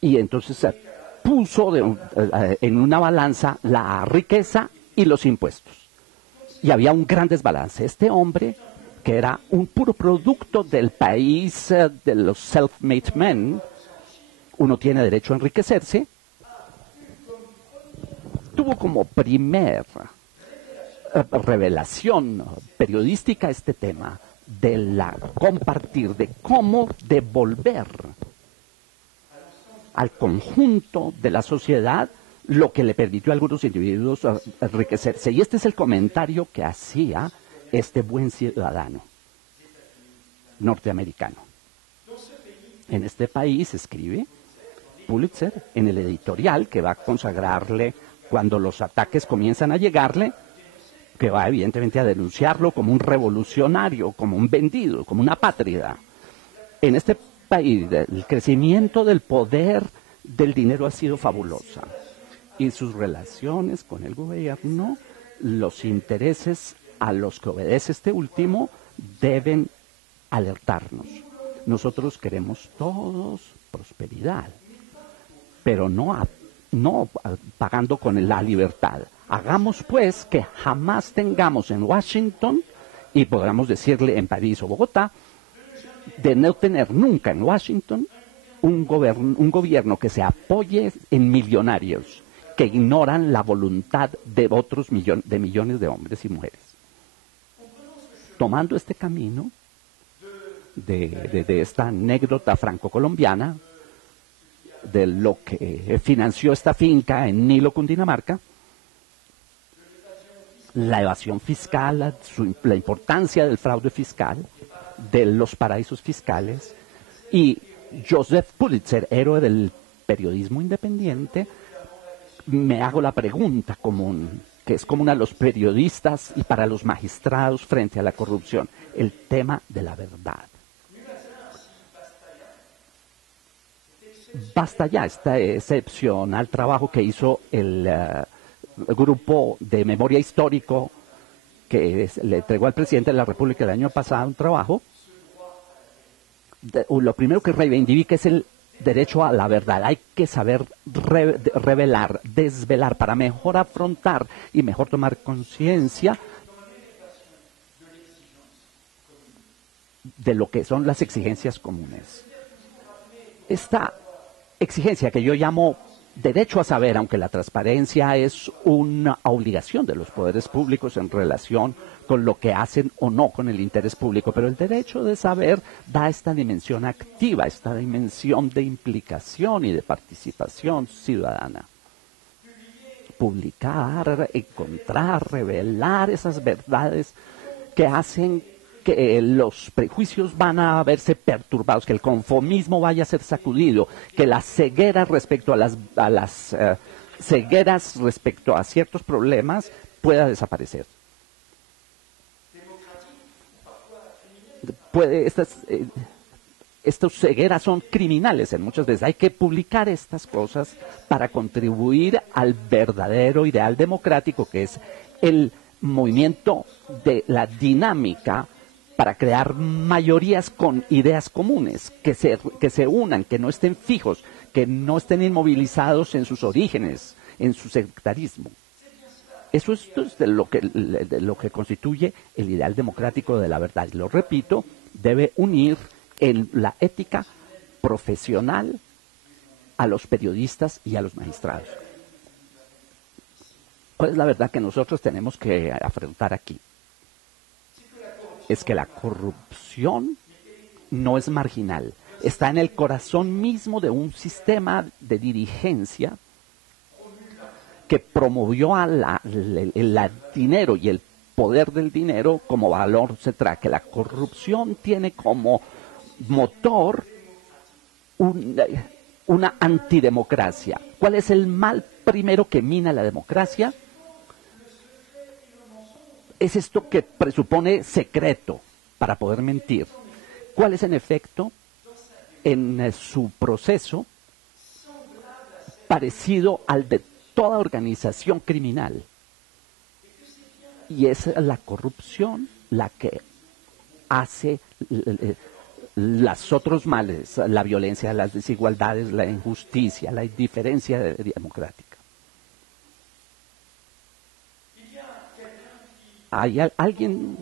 Y entonces se puso en una balanza la riqueza y los impuestos. Y había un gran desbalance. Este hombre, que era un puro producto del país de los self-made men, uno tiene derecho a enriquecerse, tuvo como primer revelación periodística este tema de la compartir, de cómo devolver al conjunto de la sociedad lo que le permitió a algunos individuos enriquecerse. Y este es el comentario que hacía este buen ciudadano norteamericano. En este país, escribe Pulitzer, en el editorial que va a consagrarle cuando los ataques comienzan a llegarle, que va evidentemente a denunciarlo como un revolucionario, como un vendido, como una apátrida. En este país, el crecimiento del poder del dinero ha sido fabulosa. Y sus relaciones con el gobierno, los intereses a los que obedece este último, deben alertarnos. Nosotros queremos todos prosperidad, pero no pagando con la libertad. Hagamos pues que jamás tengamos en Washington, y podamos decirle en París o Bogotá, de no tener nunca en Washington un gobierno que se apoye en millonarios que ignoran la voluntad de otros millones de hombres y mujeres. Tomando este camino de esta anécdota franco-colombiana, de lo que financió esta finca en Nilo, Cundinamarca, la evasión fiscal, la importancia del fraude fiscal, de los paraísos fiscales, y Joseph Pulitzer, héroe del periodismo independiente, me hago la pregunta común, que es común a los periodistas y para los magistrados frente a la corrupción, el tema de la verdad. Basta ya este excepcional trabajo que hizo el grupo de memoria histórico que le entregó al presidente de la República el año pasado un trabajo. Lo primero que reivindica es el derecho a la verdad. Hay que saber revelar, desvelar para mejor afrontar y mejor tomar conciencia de lo que son las exigencias comunes. Esta exigencia que yo llamo derecho a saber, aunque la transparencia es una obligación de los poderes públicos en relación con lo que hacen o no con el interés público, pero el derecho de saber da esta dimensión activa, esta dimensión de implicación y de participación ciudadana. Publicar, encontrar, revelar esas verdades que hacen que los prejuicios van a verse perturbados, que el conformismo vaya a ser sacudido, que la ceguera respecto a las cegueras respecto a ciertos problemas pueda desaparecer. Estas cegueras son criminales en muchas veces. Hay que publicar estas cosas para contribuir al verdadero ideal democrático, que es el movimiento de la dinámica para crear mayorías con ideas comunes, que se unan, que no estén fijos, que no estén inmovilizados en sus orígenes, en su sectarismo. Eso es de lo que constituye el ideal democrático de la verdad. Y lo repito, debe unir en la ética profesional a los periodistas y a los magistrados. ¿Cuál es la verdad que nosotros tenemos que afrontar aquí? Es que la corrupción no es marginal, está en el corazón mismo de un sistema de dirigencia que promovió el dinero y el poder del dinero como valor central, que la corrupción tiene como motor una antidemocracia. ¿Cuál es el mal primero que mina la democracia? Es esto que presupone secreto para poder mentir. ¿Cuál es en efecto en su proceso parecido al de toda organización criminal? Y es la corrupción la que hace los otros males, la violencia, las desigualdades, la injusticia, la indiferencia democrática. Hay alguien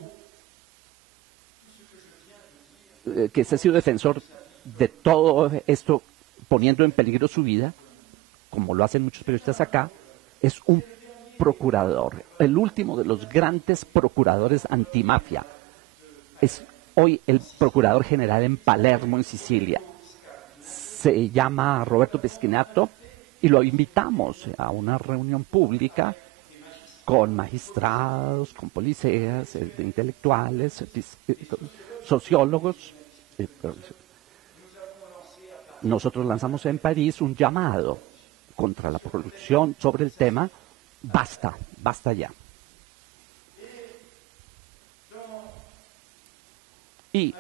que ha sido defensor de todo esto, poniendo en peligro su vida, como lo hacen muchos periodistas acá, es un procurador, el último de los grandes procuradores antimafia. Es hoy el procurador general en Palermo, en Sicilia. Se llama Roberto Pesquinato y lo invitamos a una reunión pública con magistrados, con policías, intelectuales, sociólogos. Nosotros lanzamos en París un llamado contra la corrupción sobre el tema. Basta, basta ya. Y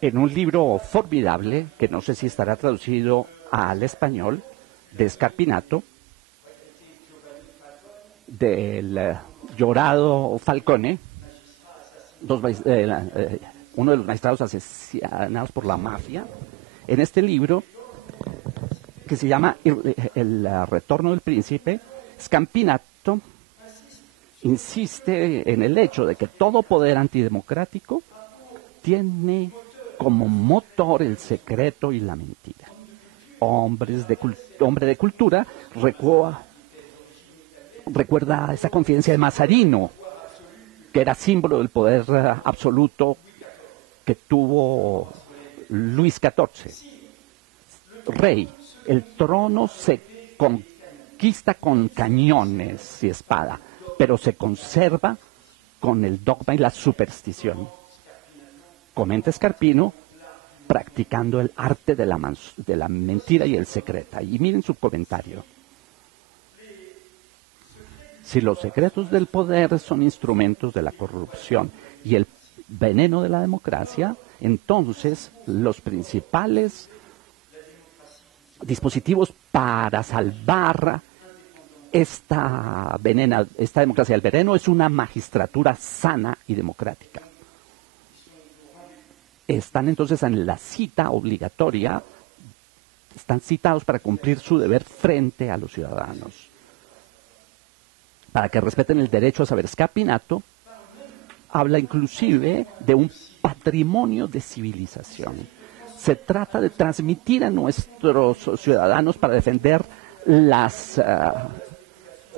en un libro formidable, que no sé si estará traducido al español, de Scarpinato, del llorado Falcone, uno de los magistrados asesinados por la mafia, en este libro, que se llama El retorno del príncipe, Scarpinato insiste en el hecho de que todo poder antidemocrático tiene como motor el secreto y la mentira. Hombre de cultura recuerda esa confidencia de Mazarino, que era símbolo del poder absoluto que tuvo Luis XIV. Rey, el trono se conquista con cañones y espada, pero se conserva con el dogma y la superstición. Comenta Scarpino, practicando el arte de la mentira y el secreto. Y miren su comentario. Si los secretos del poder son instrumentos de la corrupción y el veneno de la democracia, entonces los principales dispositivos para salvar esta democracia del veneno es una magistratura sana y democrática. Están entonces en la cita obligatoria, están citados para cumplir su deber frente a los ciudadanos, para que respeten el derecho a saber. Scarpinato habla inclusive de un patrimonio de civilización. Se trata de transmitir a nuestros ciudadanos para defender los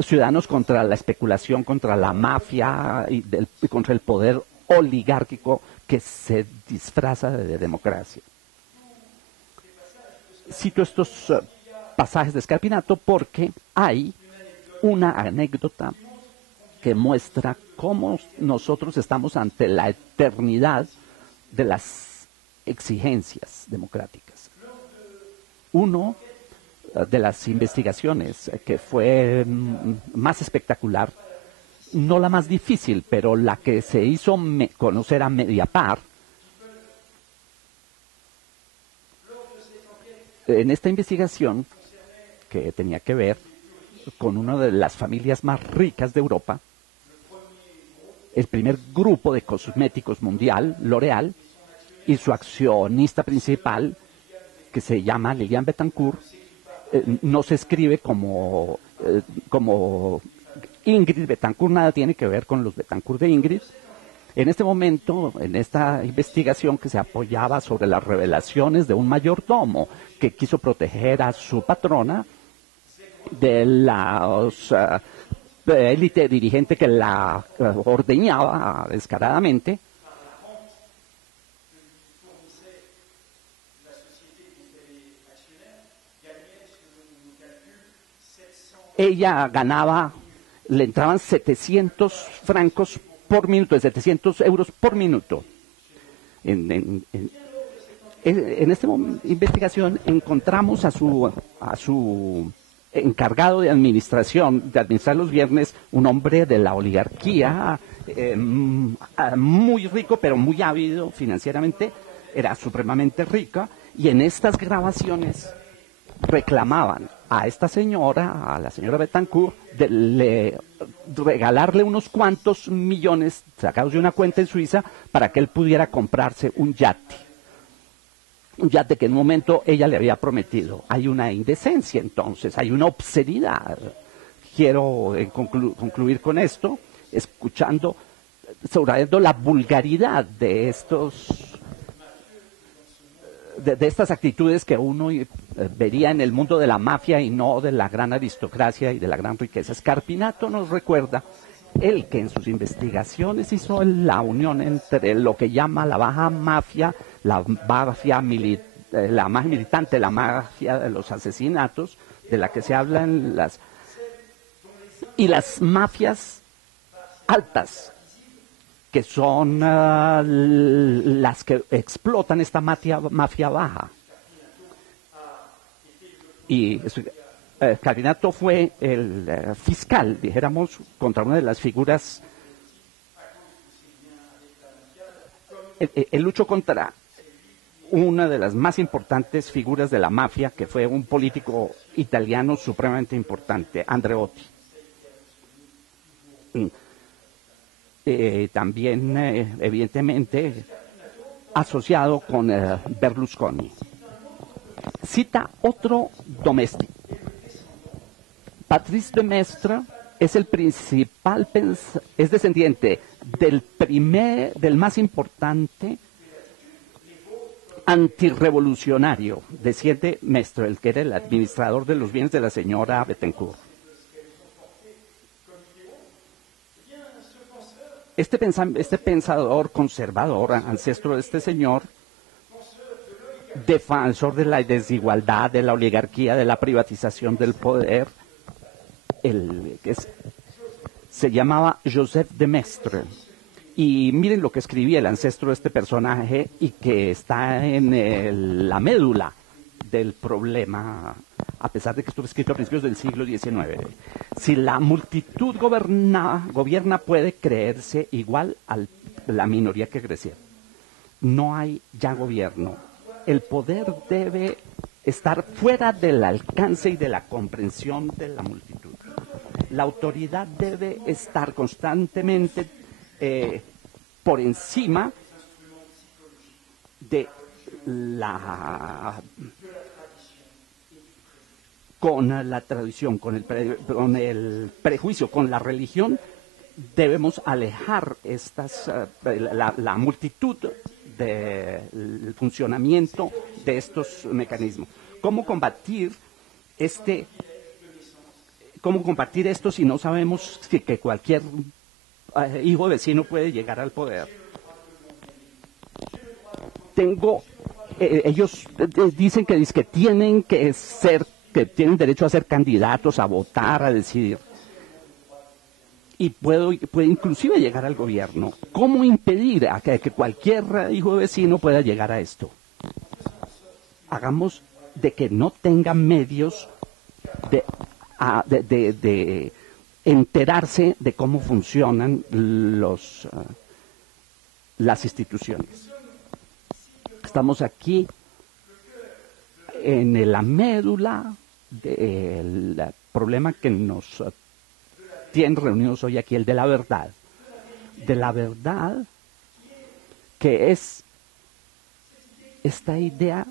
ciudadanos contra la especulación, contra la mafia y contra el poder oligárquico que se disfraza de democracia. Cito estos pasajes de Scarpinato porque hay una anécdota que muestra cómo nosotros estamos ante la eternidad de las exigencias democráticas. Uno de las investigaciones que fue más espectacular, no la más difícil, pero la que se hizo conocer a Mediapart. En esta investigación, que tenía que ver con una de las familias más ricas de Europa, el primer grupo de cosméticos mundial, L'Oréal, y su accionista principal, que se llama Liliane Bettencourt, no se escribe como Ingrid Betancourt, nada tiene que ver con los Betancourt de Ingrid. En este momento, en esta investigación que se apoyaba sobre las revelaciones de un mayordomo que quiso proteger a su patrona de la élite dirigente que la ordeñaba descaradamente, ella ganaba, le entraban 700 francos por minuto, de 700 euros por minuto. En esta investigación encontramos a su encargado de administración, de administrar los viernes, un hombre de la oligarquía, muy rico, pero muy ávido financieramente, era supremamente rica, y en estas grabaciones reclamaban a esta señora, a la señora Bettencourt, de regalarle unos cuantos millones sacados de una cuenta en Suiza para que él pudiera comprarse un yate. un yate que en un momento ella le había prometido. Hay una indecencia entonces, hay una obscenidad. Quiero concluir con esto, escuchando, subrayando la vulgaridad de de estas actitudes que uno vería en el mundo de la mafia y no de la gran aristocracia y de la gran riqueza. Scarpinato nos recuerda él que en sus investigaciones hizo la unión entre lo que llama la baja mafia, la mafia la más militante, la mafia de los asesinatos, de la que se habla en y las mafias altas, que son las que explotan esta mafia baja. Y Scarpinato fue el fiscal, dijéramos, contra una de las figuras. Él luchó contra una de las más importantes figuras de la mafia, que fue un político italiano supremamente importante, Andreotti. También, evidentemente, asociado con Berlusconi. Cita otro doméstico. Patrice de Maistre es el principal, es descendiente del más importante antirrevolucionario, desciende Maistre, el que era el administrador de los bienes de la señora Bettencourt. Este pensador conservador, ancestro de este señor, defensor de la desigualdad, de la oligarquía, de la privatización del poder, se llamaba Joseph de Maistre. Y miren lo que escribía el ancestro de este personaje y que está en la médula del problema, a pesar de que estuvo escrito a principios del siglo XIX. Si la multitud gobierna puede creerse igual a la minoría que creció. No hay ya gobierno. El poder debe estar fuera del alcance y de la comprensión de la multitud. La autoridad debe estar constantemente por encima de con la tradición, con el prejuicio, con la religión. Debemos alejar la multitud del funcionamiento de estos mecanismos. ¿Cómo combatir esto si no sabemos que cualquier hijo vecino puede llegar al poder? Ellos dicen que tienen que tienen derecho a ser candidatos, a votar, a decidir. Y puede inclusive llegar al gobierno. ¿Cómo impedir que cualquier hijo vecino pueda llegar a esto? Hagamos de que no tenga medios de enterarse de cómo funcionan las instituciones. Estamos aquí en la médula del problema que nos tienen reunidos hoy aquí, el de la verdad. De la verdad, que es esta idea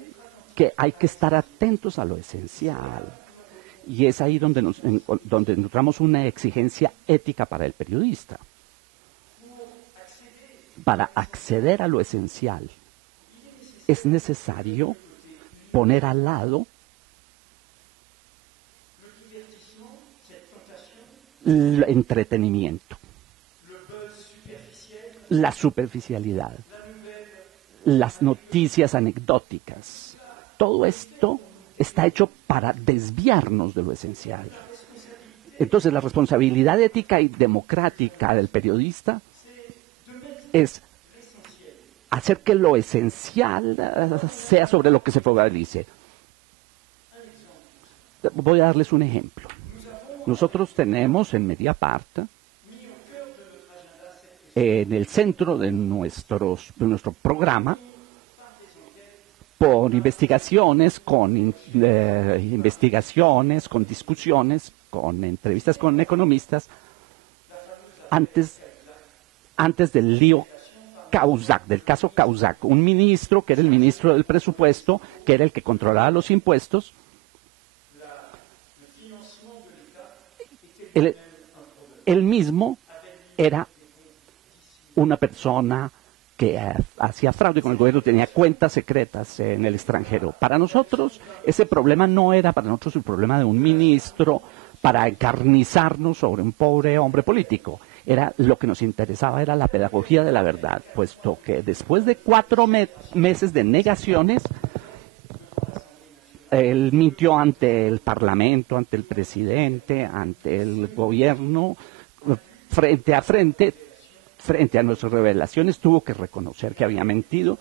que hay que estar atentos a lo esencial. Y es ahí donde encontramos una exigencia ética para el periodista. Para acceder a lo esencial, es necesario poner al lado el entretenimiento, la superficialidad, las noticias anecdóticas. Todo esto está hecho para desviarnos de lo esencial. Entonces, la responsabilidad ética y democrática del periodista es hacer que lo esencial sea sobre lo que se focalice. Voy a darles un ejemplo. Nosotros tenemos en Mediapart, en el centro de nuestro programa, por investigaciones, con discusiones, con entrevistas con economistas, antes del lío Cahuzac, del caso Cahuzac, un ministro que era el ministro del presupuesto, que era el que controlaba los impuestos. Él mismo era una persona que hacía fraude con el gobierno, tenía cuentas secretas en el extranjero. Para nosotros, ese problema no era para nosotros el problema de un ministro para encarnizarnos sobre un pobre hombre político. Era lo que nos interesaba, era la pedagogía de la verdad, puesto que después de 4 meses de negaciones, él mintió ante el Parlamento, ante el presidente, ante el gobierno, frente a nuestras revelaciones, tuvo que reconocer que había mentido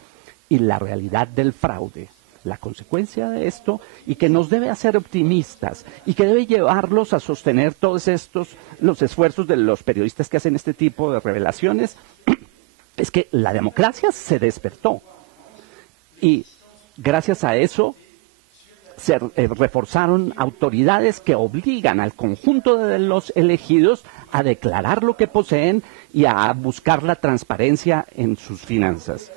y la realidad del fraude, la consecuencia de esto, y que nos debe hacer optimistas y que debe llevarlos a sostener todos los esfuerzos de los periodistas que hacen este tipo de revelaciones, es que la democracia se despertó y gracias a eso se reforzaron autoridades que obligan al conjunto de los elegidos a declarar lo que poseen y a buscar la transparencia en sus finanzas.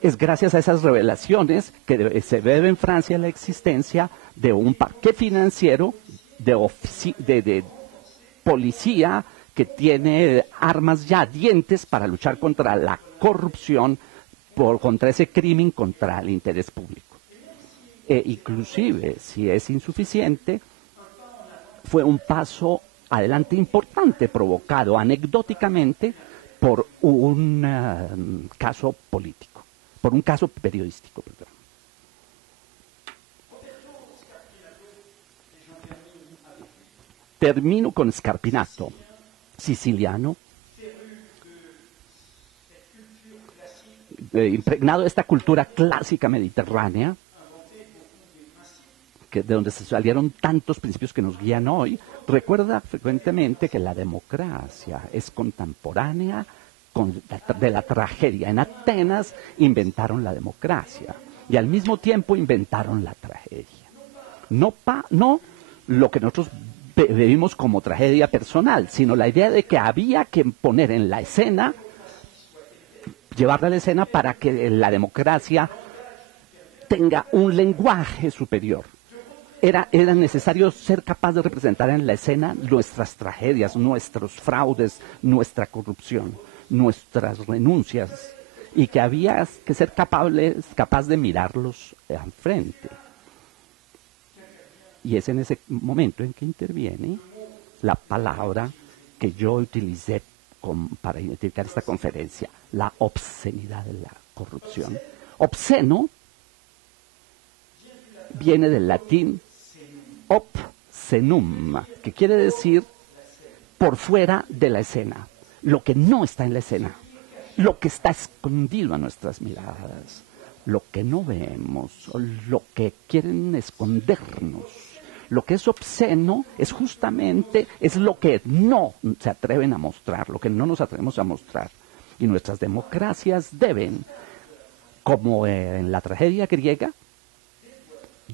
Es gracias a esas revelaciones que se debe en Francia la existencia de un parqué financiero de policía que tiene armas ya, dientes para luchar contra la corrupción, contra ese crimen contra el interés público. Inclusive, si es insuficiente, fue un paso adelante importante provocado anecdóticamente por un caso político, por un caso periodístico, perdón. Termino con Scarpinato, siciliano, impregnado de esta cultura clásica mediterránea, de donde se salieron tantos principios que nos guían hoy, recuerda frecuentemente que la democracia es contemporánea de la tragedia. En Atenas inventaron la democracia y al mismo tiempo inventaron la tragedia. No lo que nosotros vivimos como tragedia personal, sino la idea de que había que poner en la escena, llevarla a la escena para que la democracia tenga un lenguaje superior. Era necesario ser capaz de representar en la escena nuestras tragedias, nuestros fraudes, nuestra corrupción, nuestras renuncias, y que había que ser capaz de mirarlos al frente. Y es en ese momento en que interviene la palabra que yo utilicé para identificar esta conferencia, la obscenidad de la corrupción. Obsceno viene del latín obscenum, que quiere decir por fuera de la escena, lo que no está en la escena, lo que está escondido a nuestras miradas, lo que no vemos, lo que quieren escondernos. Lo que es obsceno es justamente lo que no se atreven a mostrar, lo que no nos atrevemos a mostrar. Y nuestras democracias deben, como en la tragedia griega,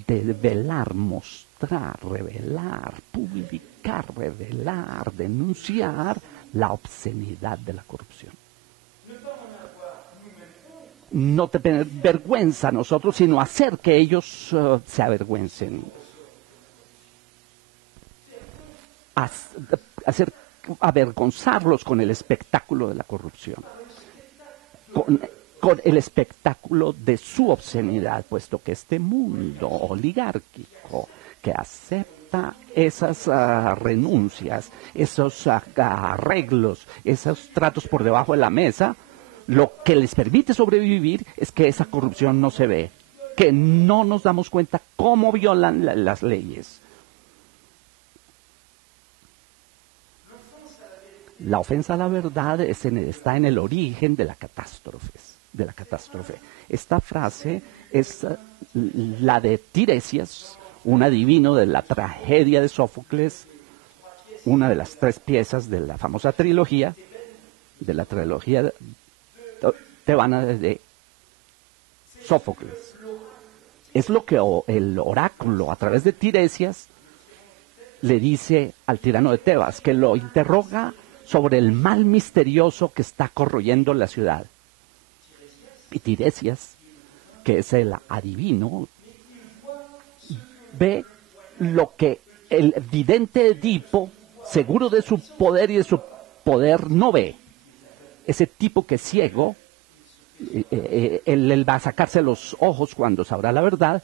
develar, mostrar, revelar, publicar, revelar, denunciar la obscenidad de la corrupción. No tener vergüenza a nosotros, sino hacer que ellos se avergüencen. Hacer avergonzarlos con el espectáculo de la corrupción. Con el espectáculo de su obscenidad, puesto que este mundo oligárquico que acepta esas renuncias, esos arreglos, esos tratos por debajo de la mesa, lo que les permite sobrevivir es que esa corrupción no se ve, que no nos damos cuenta cómo violan las leyes. La ofensa a la verdad está en el origen de la catástrofe. Esta frase es la de Tiresias, un adivino de la tragedia de Sófocles, una de las 3 piezas de la famosa trilogía, de la trilogía tebana de Sófocles. Es lo que el oráculo, a través de Tiresias, le dice al tirano de Tebas, que lo interroga sobre el mal misterioso que está corroyendo la ciudad. Y Tiresias, que es el adivino, ve lo que el vidente Edipo, seguro de su poder y de su poder, no ve. Ese tipo que es ciego, él va a sacarse los ojos cuando sabrá la verdad,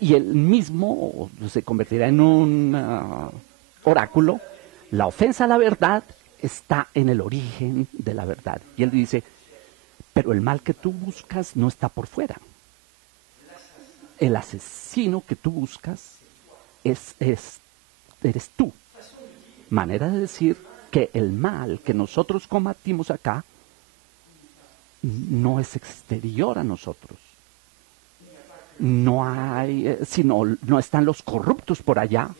y él mismo se convertirá en un oráculo. La ofensa a la verdad está en el origen de la verdad. Y él dice, pero el mal que tú buscas no está por fuera. El asesino que tú buscas eres tú. Manera de decir que el mal que nosotros combatimos acá no es exterior a nosotros. No hay, no están los corruptos por allá,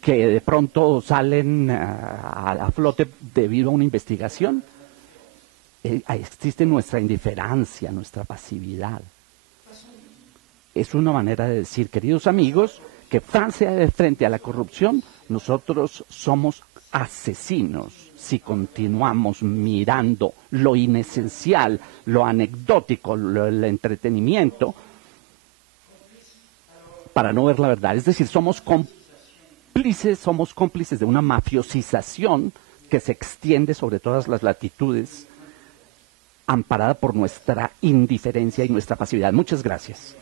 que de pronto salen a flote debido a una investigación. Existe nuestra indiferencia, nuestra pasividad. Es una manera de decir, queridos amigos, que frente a la corrupción, nosotros somos asesinos si continuamos mirando lo inesencial, lo anecdótico, el entretenimiento, para no ver la verdad. Es decir, somos cómplices de una mafiosización que se extiende sobre todas las latitudes, amparada por nuestra indiferencia y nuestra pasividad. Muchas gracias.